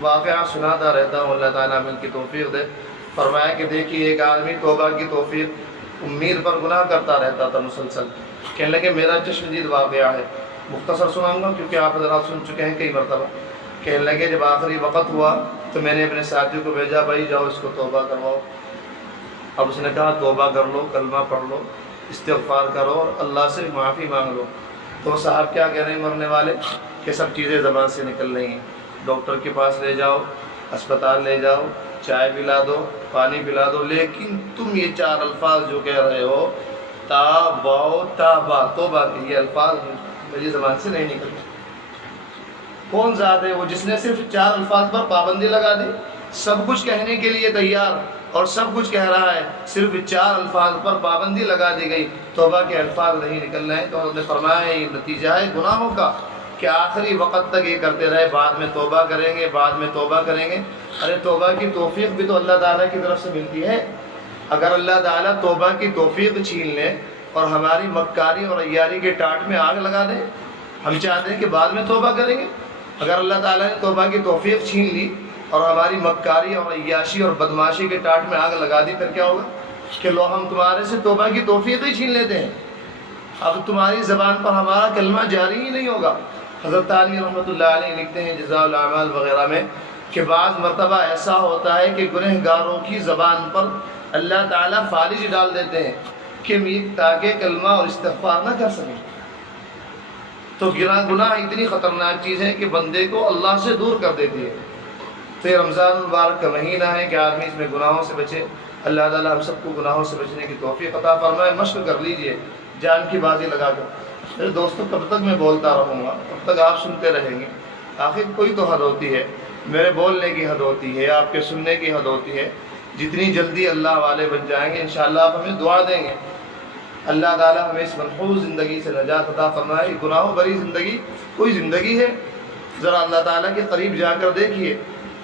واقعہ سناتا رہتا ہوں، اللہ تعالیٰ ہمیں ان کی توفیق دے۔ فرمایا کہ دیکھیے ایک آدمی توبہ کی توفیق امید پر گناہ کرتا رہتا تھا مسلسل۔ کہنے لگے میرا چشمدید واقعہ ہے، مختصر سناؤں گا کیونکہ آپ حضرات سن چکے ہیں کئی مرتبہ۔ کہنے لگے جب آخری وقت ہوا تو میں نے اپنے ساتھی کو بھیجا، بھائی جاؤ اس کو توبہ کرواؤ۔ اب اس نے کہا توبہ کر لو، کلمہ پڑھ لو، استغفار کرو اور اللہ سے معافی مانگ لو۔ تو صاحب کیا کہہ رہے ہیں مرنے والے کہ سب چیزیں زبان سے نکل رہی ہیں، ڈاکٹر کے پاس لے جاؤ، اسپتال لے جاؤ، چائے پلا دو، پانی پلا دو، لیکن تم یہ چار الفاظ جو کہہ رہے ہو تابو تابا توبہ کے، یہ الفاظ میری زبان سے نہیں نکلتے۔ کون ذات ہے وہ جس نے صرف چار الفاظ پر پابندی لگا دی؟ سب کچھ کہنے کے لیے تیار اور سب کچھ کہہ رہا ہے، صرف چار الفاظ پر پابندی لگا دی گئی، توبہ کے الفاظ نہیں نکل رہے۔ تو انہوں نے فرمایا یہ نتیجہ ہے گناہوں کا کہ آخری وقت تک یہ کرتے رہے، بعد میں توبہ کریں گے، بعد میں توبہ کریں گے۔ ارے توبہ کی توفیق بھی تو اللہ تعالیٰ کی طرف سے ملتی ہے۔ اگر اللہ تعالیٰ توبہ کی توفیق چھین لے اور ہماری مکاری اور عیاری کے ٹاٹ میں آگ لگا دے، ہم چاہتے ہیں کہ بعد میں توبہ کریں گے۔ اگر اللہ تعالیٰ نے توبہ کی توفیق چھین لی اور ہماری مکاری اور عیاشی اور بدماشی کے ٹاٹ میں آگ لگا دی، پھر کیا ہوگا کہ لو ہم تمہارے سے توبہ کی توفیق ہی چھین لیتے ہیں، اب تمہاری زبان پر ہمارا کلمہ جاری ہی نہیں ہوگا۔ حضرت علی رحمۃ اللہ علیہ لکھتے ہیں جزاء الاعمال وغیرہ میں کہ بعض مرتبہ ایسا ہوتا ہے کہ گنہگاروں کی زبان پر اللہ تعالیٰ فالج ڈال دیتے ہیں کہ تاکہ کلمہ اور استغفار نہ کر سکیں۔ تو گناہ اتنی خطرناک چیز ہے کہ بندے کو اللہ سے دور کر دیتی ہے۔ تو یہ رمضان المبارک کا مہینہ ہے کہ آدمی اس میں گناہوں سے بچے۔ اللہ تعالیٰ ہم سب کو گناہوں سے بچنے کی توفیق عطا فرمائے۔ مشق کر لیجئے جان کی بازی لگا کر۔ میرے دوستوں کب تک میں بولتا رہوں گا، کب تک آپ سنتے رہیں گے؟ آخر کوئی تو حد ہوتی ہے، میرے بولنے کی حد ہوتی ہے، آپ کے سننے کی حد ہوتی ہے۔ جتنی جلدی اللہ والے بن جائیں گے انشاءاللہ آپ ہمیں دعا دیں گے۔ اللہ تعالیٰ ہمیں اس منحوس زندگی سے نجات عطا فرمائے۔ گناہوں بری زندگی کوئی زندگی ہے؟ ذرا اللہ تعالیٰ کے قریب جا کر دیکھیے،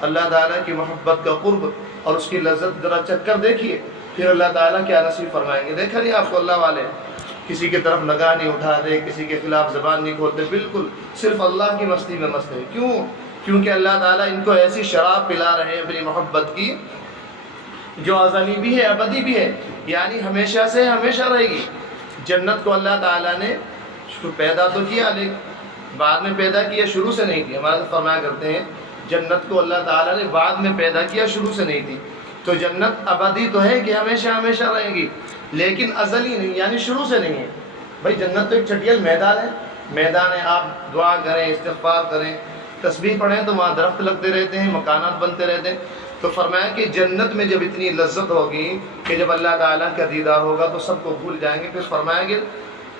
اللہ تعالیٰ کی محبت کا قرب اور اس کی لذت ذرا چکھ کر دیکھیے، پھر اللہ تعالیٰ کیا نصیب فرمائیں گے۔ دیکھا نہیں آپ کو اللہ والے کسی کی طرف نگاہ نہیں اٹھاتے، کسی کے خلاف زبان نہیں کھولتے، بالکل صرف اللہ کی مستی میں مست ہے۔ کیوں؟ کیونکہ اللہ تعالیٰ ان کو ایسی شراب پلا رہے ہیں اپنی محبت کی جو ازلی بھی ہے، ابدی بھی ہے، یعنی ہمیشہ سے ہمیشہ رہے گی۔ جنت کو اللہ تعالیٰ نے پیدا تو کیا لیکن بعد میں پیدا کیا، شروع سے نہیں تھی۔ ہمارے فرمایا کرتے ہیں جنت کو اللہ تعالیٰ نے بعد میں پیدا کیا، شروع سے نہیں تھی۔ تو جنت ابدی تو ہے کہ ہمیشہ ہمیشہ رہے گی، لیکن ازلی نہیں، یعنی شروع سے نہیں ہے۔ بھائی جنت تو ایک چھٹیل میدان ہے، میدان ہے، آپ دعا کریں، استغفار کریں، تسبیح پڑھیں تو وہاں درخت لگتے رہتے ہیں، مکانات بنتے رہتے ہیں۔ تو فرمایا کہ جنت میں جب اتنی لذت ہوگی کہ جب اللہ تعالیٰ کا دیدار ہوگا تو سب کو بھول جائیں گے۔ پھر فرمایا کہ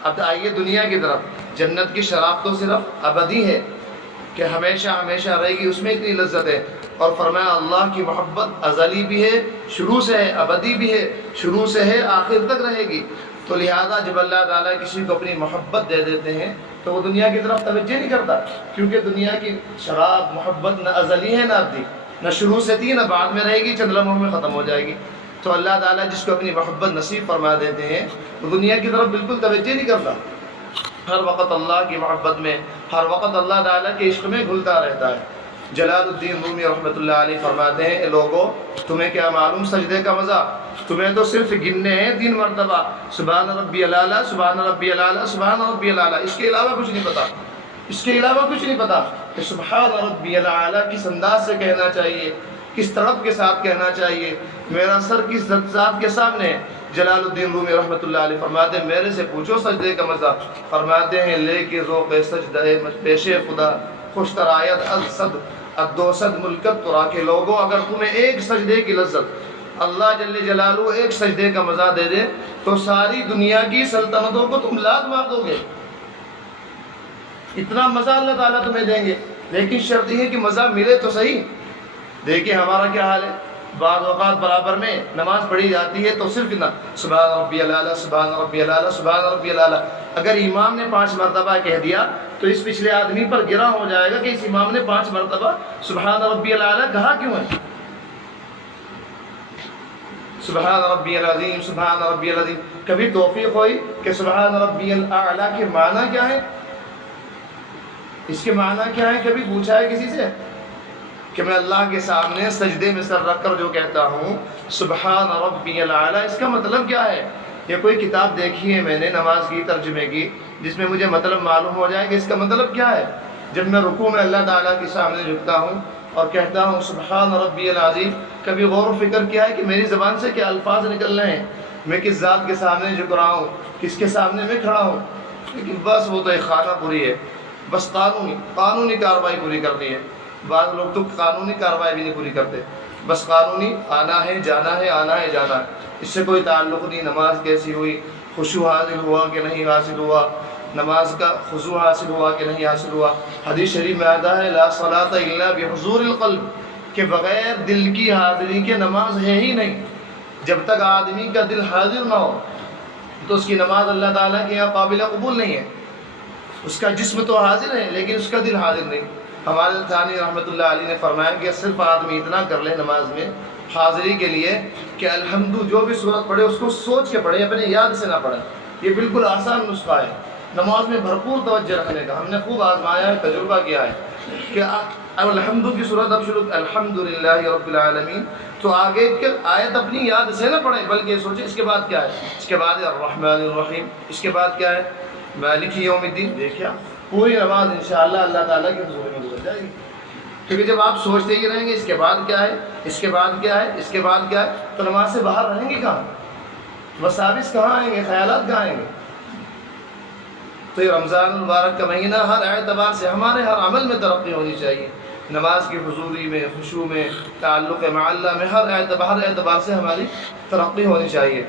اب آئیے دنیا کی طرف، جنت کی شراب تو صرف ابدی ہے کہ ہمیشہ ہمیشہ رہے گی، اس میں اتنی لذت ہے۔ اور فرمایا اللہ کی محبت ازلی بھی ہے، شروع سے ہے، ابدی بھی ہے، شروع سے ہے، آخر تک رہے گی۔ تو لہٰذا جب اللہ تعالیٰ کسی کو اپنی محبت دے دیتے ہیں تو وہ دنیا کی طرف توجہ نہیں کرتا، کیونکہ دنیا کی شراب محبت نہ ازلی ہے نہ ابدی، نہ شروع سے تھی نہ بعد میں رہے گی، چند لمحوں میں ختم ہو جائے گی۔ تو اللہ تعالیٰ جس کو اپنی محبت نصیب فرما دیتے ہیں وہ دنیا کی طرف بالکل توجہ نہیں کرتا، ہر وقت اللہ کی محبت میں، ہر وقت اللہ تعالیٰ کے عشق میں گھلتا رہتا ہے۔ جلال الدین رومی رحمۃ اللہ علیہ فرماتے ہیں، اے لوگو تمہیں کیا معلوم سجدے کا مزہ؟ تمہیں تو صرف گننے ہیں 3 مرتبہ سبحان ربی الاعلیٰ، سبحان ربی الاعلیٰ، سبحان ربی الاعلیٰ، اس کے علاوہ کچھ نہیں پتا، اس کے علاوہ کچھ نہیں پتا کہ سبحان ربی الاعلیٰ کس انداز سے کہنا چاہیے، کس طرف کے ساتھ کہنا چاہیے، میرا سر کس ذات کے سامنے ہے۔ جلال الدین رومی رحمۃ اللہ علیہ فرماتے ہیں میرے سے پوچھو سجدے کا مزہ، فرماتے ہیں لے کے ذوق سجدہ پیش خدا خوش ترایت الصد ادوسد ملکت ترا کے لوگوں، اگر تمہیں ایک سجدے کی لذت اللہ جل جلالہ ایک سجدے کا مزہ دے دے تو ساری دنیا کی سلطنتوں کو تم لات مار دو گے، اتنا مزہ اللہ تعالیٰ تمہیں دیں گے، لیکن شرط یہ ہے کہ مزہ ملے تو صحیح۔ دیکھیں ہمارا کیا حال ہے، بعض اوقات برابر میں نماز پڑھی جاتی ہے تو صرف اتنا سبحان ربی الاعلیٰ، سبحان ربی الاعلیٰ، سبحان ربی الاعلیٰ، اگر امام نے 5 مرتبہ کہہ دیا تو اس پچھلے آدمی پر گرا ہو جائے گا کہ اس امام نے 5 مرتبہ سبحان ربی الاعلیٰ کہا کیوں ہے۔ سبحان ربی العظیم، سبحان ربی العظیم، کبھی توفیق ہوئی کہ سبحان ربی الاعلیٰ کے معنی کیا ہے، اس کے معنی کیا ہے، کبھی پوچھا ہے کسی سے؟ کہ میں اللہ کے سامنے سجدے میں سر رکھ کر جو کہتا ہوں سبحان ربی الاعلیٰ، اس کا مطلب کیا ہے؟ یہ کوئی کتاب دیکھی ہے میں نے نماز کی ترجمے کی جس میں مجھے مطلب معلوم ہو جائے کہ اس کا مطلب کیا ہے؟ جب میں رکوع میں اللہ تعالیٰ کے سامنے جھکتا ہوں اور کہتا ہوں سبحان ربی العظیم، کبھی غور و فکر کیا ہے کہ میری زبان سے کیا الفاظ نکل رہے ہیں؟ میں کس ذات کے سامنے جھک رہا ہوں، کس کے سامنے میں کھڑا ہوں؟ لیکن بس وہ تو ایک خانہ پوری ہے، بس قانونی کارروائی پوری کرنی ہے۔ بعض لوگ تو قانونی کارروائی بھی نہیں پوری کرتے، بس قانونی آنا ہے جانا ہے، آنا ہے جانا ہے، اس سے کوئی تعلق نہیں نماز کیسی ہوئی، خشوع حاصل ہوا کہ نہیں حاصل ہوا، نماز کا خضوع حاصل ہوا کہ نہیں حاصل ہوا۔ حدیث شریف میں آتا ہے لا صلاۃ الا بحضور القلب، کہ بغیر دل کی حاضری کے نماز ہے ہی نہیں۔ جب تک آدمی کا دل حاضر نہ ہو تو اس کی نماز اللہ تعالیٰ کے یہاں قابل قبول نہیں ہے۔ اس کا جسم تو حاضر ہے لیکن اس کا دل حاضر نہیں۔ ہمارے ثانی رحمۃ اللہ علیہ نے فرمایا کہ صرف آدمی اتنا کر لے نماز میں حاضری کے لیے کہ الحمد جو بھی صورت پڑھے اس کو سوچ کے پڑھے، اپنے یاد سے نہ پڑھے۔ یہ بالکل آسان نسخہ ہے نماز میں بھرپور توجہ رکھنے کا۔ ہم نے خوب آزمایا ہے، تجربہ کیا ہے کہ اب الحمد کی صورت اب شروع الحمدللہ رب العالمین، تو آگے کے آیت اپنی یاد سے نہ پڑھیں بلکہ یہ سوچیں اس کے بعد کیا ہے، اس کے بعد الرحمن الرحیم، اس کے بعد کیا ہے مالک یوم الدین۔ دیکھیں پوری نماز انشاءاللہ اللہ تعالیٰ کے حضور میں گزر جائے گی، کیونکہ جب آپ سوچتے ہی رہیں گے اس کے بعد کیا ہے، اس کے بعد کیا ہے، اس کے بعد کیا ہے، تو نماز سے باہر رہیں گے کہاں، وساوس کہاں آئیں گے، خیالات کہاں آئیں گے۔ تو یہ رمضان المبارک کا مہینہ ہر اعتبار سے ہمارے ہر عمل میں ترقی ہونی چاہیے، نماز کی حضوری میں، خشوع میں، تعلق مع اللہ میں، ہر اعتبار سے ہماری ترقی ہونی چاہیے۔